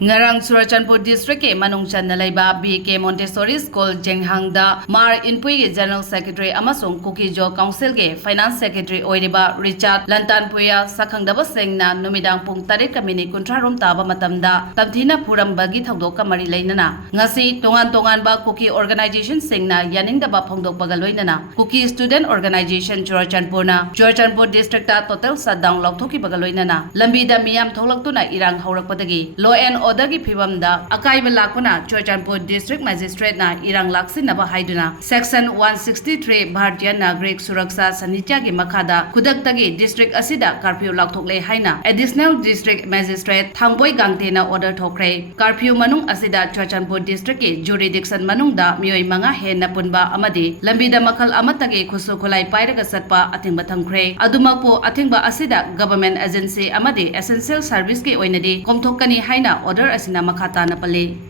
Ngarang Churachanpur district ke manung channa laiba BK Montessori School Jenghangda Hmar Inpui ke General Secretary amasung Cookie Jo Council ke Finance Secretary oiriba Richard Lantanpuya sakhangdaba sengna numidang pung 8:30 taba matamda tamthina Phudaramle thongdok ka mari leinana ngasi tongan ba Cookie Organization sengna yaningdaba phongdok bagaloinana Cookie Student Organization Churachanpur district ta total shutdown Laothokhre bagaloinana lambi da miyam tholaktuna Erang Hourakpadagi law and order Pivamda, Akaiba Lakuna, Churachanpur District Magistrate na Erang Laksinaba Haiduna, Section 163 Bharatiya Nagrik Suraksa Sanitya ki Makada, Kudaktagi District Asida, Curfew Laothokhre Haina, Additional District Magistrate Thangboy Gangtena Laothokhre, Curfew Manung Asida Churachanpur District ki Jurisdiction Manungda Miyoi Manga He Napunba Amadi, Lambida Makal Amatagi Kusu Kulai Pairaga Satpa Atingba Thangkhre, Adumakpo Atingba Asida Government Agency Amadi Essential Service ki Oinadi, Komthokani Haina order asina makata na pali.